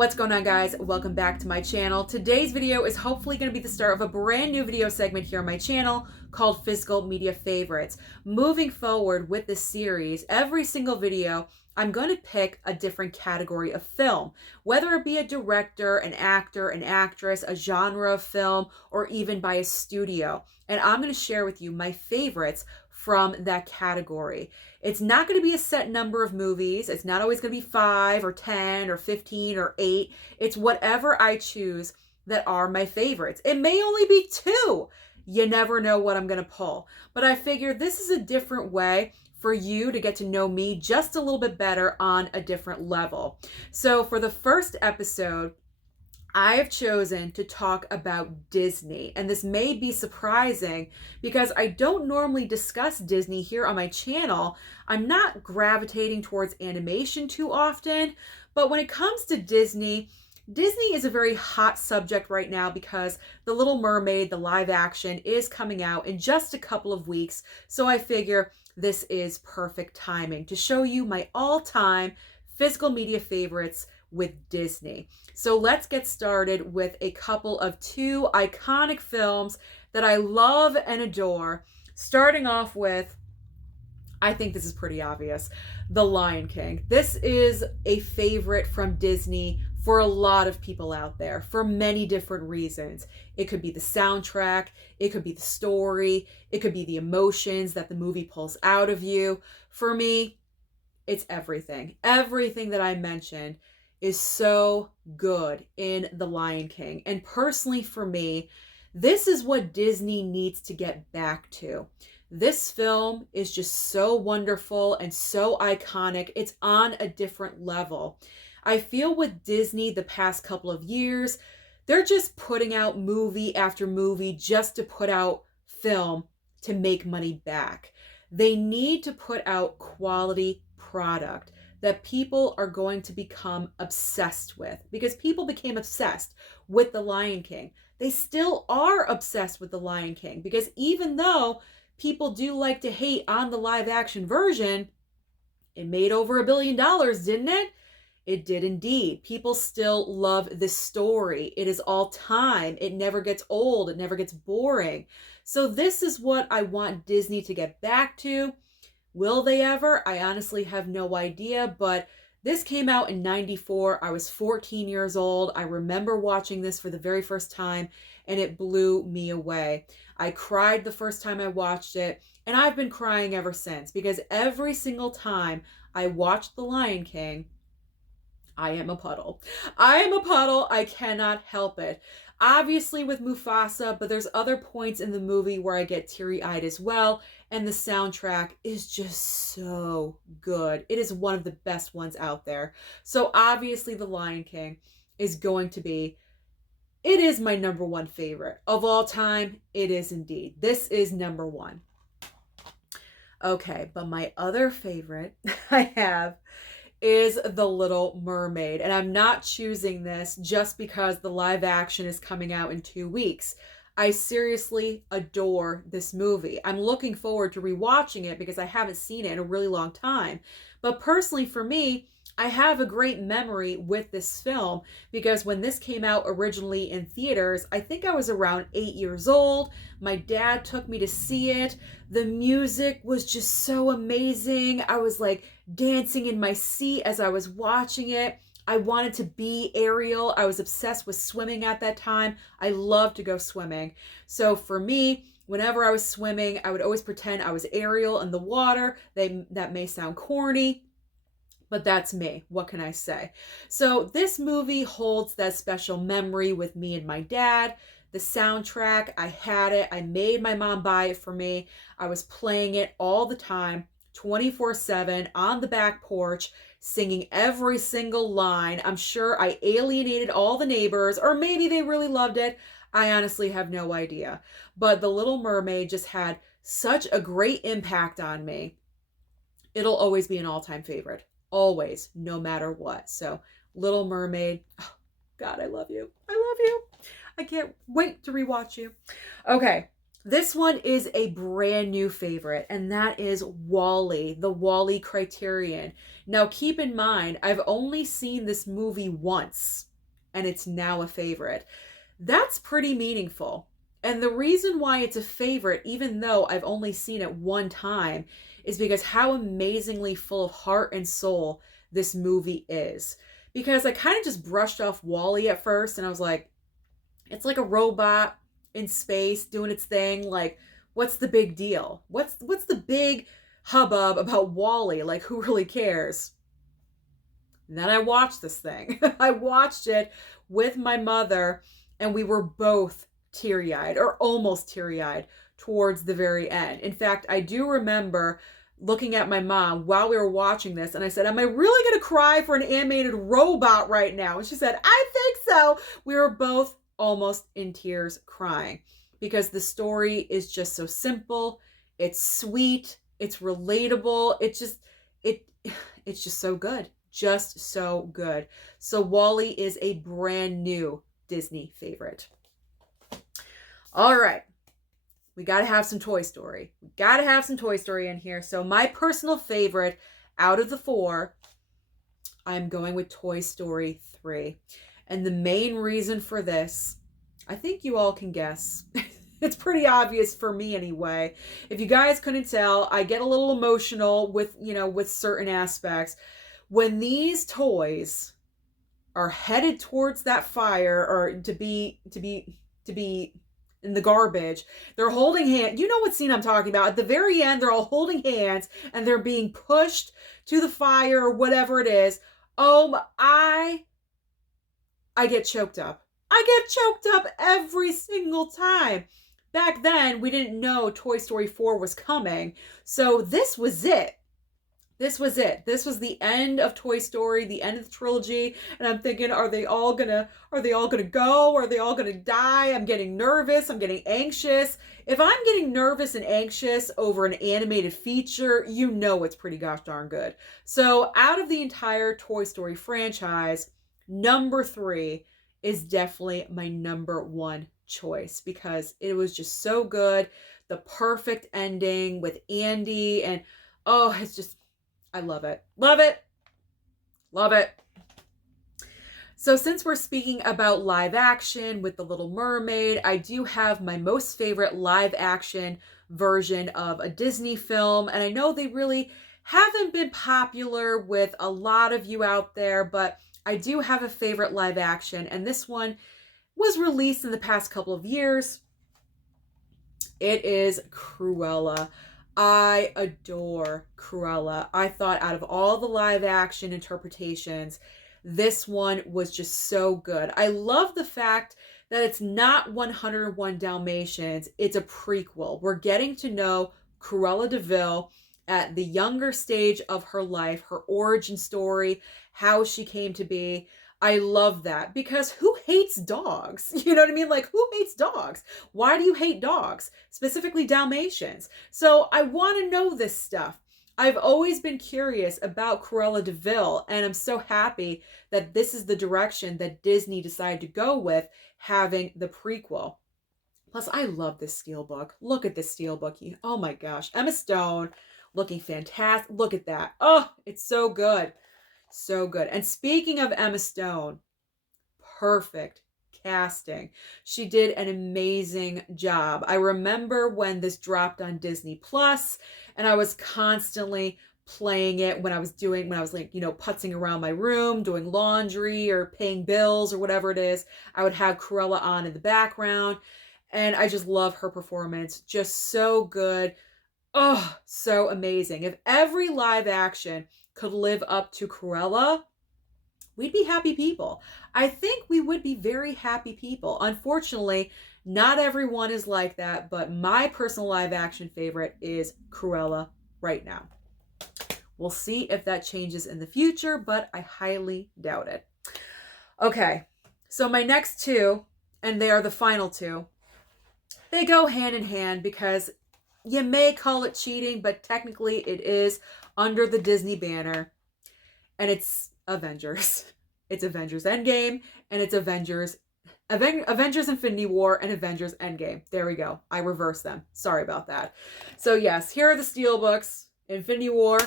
What's going on, guys? Welcome back to my channel. Today's video is hopefully going to be the start of a brand new video segment here on my channel called Physical Media Favorites. Moving forward with this series, every single video I'm going to pick a different category of film, whether it be a director, an actor, an actress, a genre of film, or even by a studio. And I'm going to share with you my favorites from that category. It's not going to be a set number of movies. It's not always going to be 5 or 10 or 15 or 8. It's whatever I choose that are my favorites. It may only be 2. You never know what I'm going to pull. But I figure this is a different way for you to get to know me just a little bit better on a different level. So for the first episode, I have chosen to talk about Disney, and this may be surprising because I don't normally discuss Disney here on my channel. I'm not gravitating towards animation too often, but when it comes to Disney is a very hot subject right now because The Little Mermaid, the live action, is coming out in just a couple of weeks, so I figure this is perfect timing to show you my all-time physical media favorites with Disney. So let's get started with a couple of 2 iconic films that I love and adore. Starting off with, I think this is pretty obvious, The Lion King. This is a favorite from Disney for a lot of people out there for many different reasons. It could be the soundtrack, it could be the story, it could be the emotions that the movie pulls out of you. For me, it's everything. Everything that I mentioned is so good in The Lion King. And personally for me, this is what Disney needs to get back to. This film is just so wonderful and so iconic. It's on a different level. I feel with Disney the past couple of years, they're just putting out movie after movie just to put out film to make money back. They need to put out quality product that people are going to become obsessed with, because people became obsessed with The Lion King. They still are obsessed with The Lion King, because even though people do like to hate on the live action version, it made over $1 billion, didn't it? It did indeed. People still love this story. It is all time. It never gets old. It never gets boring. So this is what I want Disney to get back to. Will they ever? I honestly have no idea, but this came out in '94. I was 14 years old. I remember watching this for the very first time, and it blew me away. I cried the first time I watched it, and I've been crying ever since, because every single time I watched The Lion King, I am a puddle. I am a puddle. I cannot help it. Obviously with Mufasa, but there's other points in the movie where I get teary-eyed as well, and the soundtrack is just so good. It is one of the best ones out there. So obviously The Lion King is going to be, it is my number 1 favorite. Of all time, it is indeed. This is number 1. Okay, but my other favorite I have is The Little Mermaid. And I'm not choosing this just because the live action is coming out in 2 weeks. I seriously adore this movie. I'm looking forward to rewatching it because I haven't seen it in a really long time. But personally for me, I have a great memory with this film because when this came out originally in theaters, I think I was around 8 years old. My dad took me to see it. The music was just so amazing. I was like dancing in my seat as I was watching it. I wanted to be Ariel. I was obsessed with swimming at that time. I loved to go swimming. So for me, whenever I was swimming, I would always pretend I was Ariel in the water. That may sound corny, but that's me. What can I say? So this movie holds that special memory with me and my dad. The soundtrack, I had it. I made my mom buy it for me. I was playing it all the time, 24/7 on the back porch, singing every single line. I'm sure I alienated all the neighbors, or maybe they really loved it. I honestly have no idea. But The Little Mermaid just had such a great impact on me. It'll always be an all-time favorite. Always, no matter what. So Little Mermaid, oh, God, I love you. I love you. I can't wait to rewatch you. Okay, this one is a brand new favorite, and that is Wally, the Wally Criterion. Now keep in mind, I've only seen this movie once. and it's now a favorite. That's pretty meaningful. And the reason why it's a favorite, even though I've only seen it one time, is because how amazingly full of heart and soul this movie is. Because I kind of just brushed off Wally at first, and I was like, it's like a robot in space doing its thing. Like, what's the big deal? What's the big hubbub about Wally? Like, who really cares? And then I watched this thing. I watched it with my mother, and we were both teary-eyed, or almost teary-eyed, towards the very end. In fact, I do remember looking at my mom while we were watching this, and I said, am I really going to cry for an animated robot right now? And she said, I think so. We were both almost in tears crying, because the story is just so simple. It's sweet. It's relatable. It's just so good. Just so good. So Wally is a brand new Disney favorite. All right. We got to have some Toy Story. We got to have some Toy Story in here. So my personal favorite out of the 4, I'm going with Toy Story 3. And the main reason for this, I think you all can guess. It's pretty obvious for me anyway. If you guys couldn't tell, I get a little emotional with certain aspects. When these toys are headed towards that fire, or to be in the garbage, they're holding hands. You know what scene I'm talking about. At the very end, they're all holding hands and they're being pushed to the fire or whatever it is. Oh, I get choked up. I get choked up every single time. Back then, we didn't know Toy Story 4 was coming. So this was it. This was it. This was the end of Toy Story, the end of the trilogy. And I'm thinking, are they all gonna go? Are they all gonna die? I'm getting nervous. I'm getting anxious. If I'm getting nervous and anxious over an animated feature, you know it's pretty gosh darn good. So out of the entire Toy Story franchise, number 3 is definitely my number 1 choice, because it was just so good. The perfect ending with Andy, and oh, it's just, I love it. Love it. Love it. So since we're speaking about live action with The Little Mermaid, I do have my most favorite live action version of a Disney film. And I know they really haven't been popular with a lot of you out there, but I do have a favorite live action. And this one was released in the past couple of years. It is Cruella. I adore Cruella. I thought out of all the live action interpretations, this one was just so good. I love the fact that it's not 101 Dalmatians. It's a prequel. We're getting to know Cruella de Vil at the younger stage of her life, her origin story, how she came to be. I love that, because who hates dogs? You know what I mean? Like, who hates dogs? Why do you hate dogs? Specifically Dalmatians. So I want to know this stuff. I've always been curious about Cruella de Vil, and I'm so happy that this is the direction that Disney decided to go with, having the prequel. Plus, I love this steelbook. Look at this steelbook. Oh my gosh. Emma Stone looking fantastic. Look at that. Oh, it's so good. So good. And speaking of Emma Stone, perfect casting. She did an amazing job. I remember when this dropped on Disney Plus, and I was constantly playing it when I was like, putzing around my room, doing laundry or paying bills or whatever it is. I would have Cruella on in the background, and I just love her performance. Just so good. Oh, so amazing. If every live action could live up to Cruella, we'd be happy people. I think we would be very happy people. Unfortunately, not everyone is like that, but my personal live action favorite is Cruella right now. We'll see if that changes in the future, but I highly doubt it. Okay, so my next 2, and they are the final 2, they go hand in hand, because you may call it cheating, but technically it is under the Disney banner, and it's Avengers. It's Avengers Endgame, and it's Avengers Infinity War and Avengers Endgame. There we go. I reversed them. Sorry about that. So yes, here are the steelbooks, Infinity War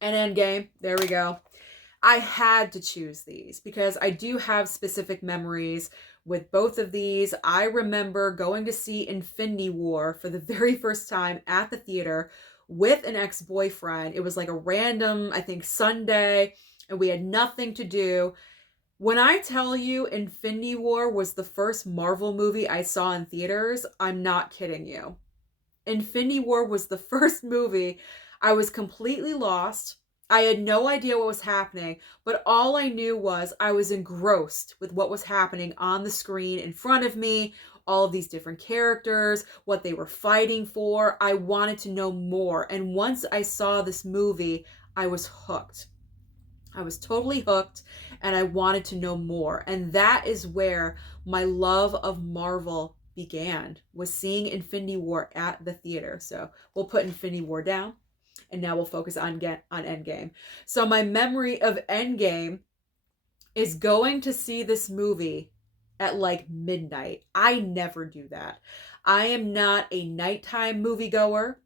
and Endgame. There we go. I had to choose these because I do have specific memories with both of these. I remember going to see Infinity War for the very first time at the theater with an ex-boyfriend. It was like a random, I think, Sunday, and we had nothing to do. When I tell you Infinity War was the first Marvel movie I saw in theaters, I'm not kidding you. Infinity War was the first movie. I was completely lost. I had no idea what was happening, but all I knew was I was engrossed with what was happening on the screen in front of me, all of these different characters, what they were fighting for. I wanted to know more. And once I saw this movie, I was hooked. I was totally hooked and I wanted to know more. And that is where my love of Marvel began, was seeing Infinity War at the theater. So we'll put Infinity War down and now we'll focus on Endgame. So my memory of Endgame is going to see this movie at like midnight. I never do that. I am not a nighttime moviegoer.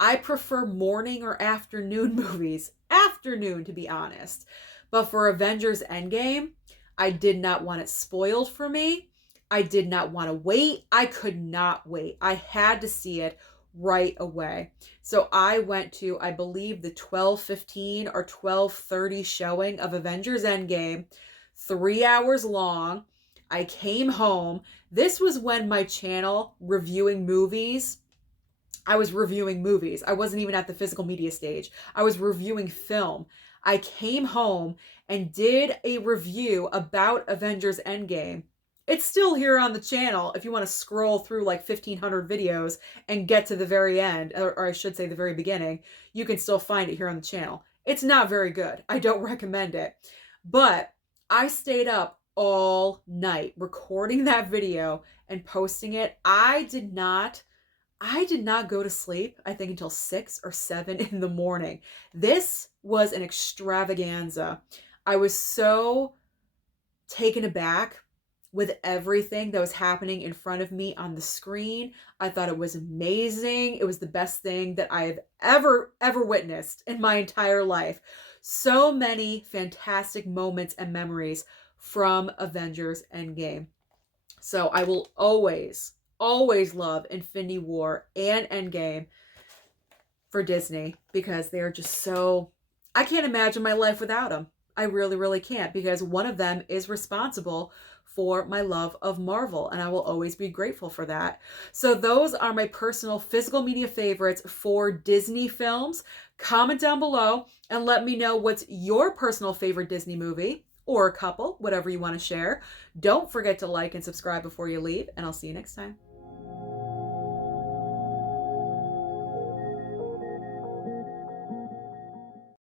I prefer morning or afternoon movies. Afternoon, to be honest. But for Avengers Endgame, I did not want it spoiled for me. I did not want to wait. I could not wait. I had to see it right away. So I went to, I believe, the 12:15 or 12:30 showing of Avengers Endgame, 3 hours long. I came home. This was when my channel reviewing movies, I was reviewing movies. I wasn't even at the physical media stage. I was reviewing film. I came home and did a review about Avengers Endgame. It's still here on the channel if you want to scroll through like 1,500 videos and get to the very end, or I should say the very beginning. You can still find it here on the channel. It's not very good. I don't recommend it. But I stayed up all night recording that video and posting it. I did not go to sleep, I think, until 6 or 7 in the morning. This was an extravaganza. I was so taken aback with everything that was happening in front of me on the screen. I thought it was amazing. It was the best thing that I have ever witnessed in my entire life. So many fantastic moments and memories from Avengers Endgame. So I will always love Infinity War and Endgame for Disney because they're just so, I can't imagine my life without them. I really can't, because one of them is responsible for my love of Marvel, and I will always be grateful for that. So those are my personal physical media favorites for Disney films. Comment down below and let me know what's your personal favorite Disney movie, or a couple, whatever you want to share. Don't forget to like and subscribe before you leave, and I'll see you next time.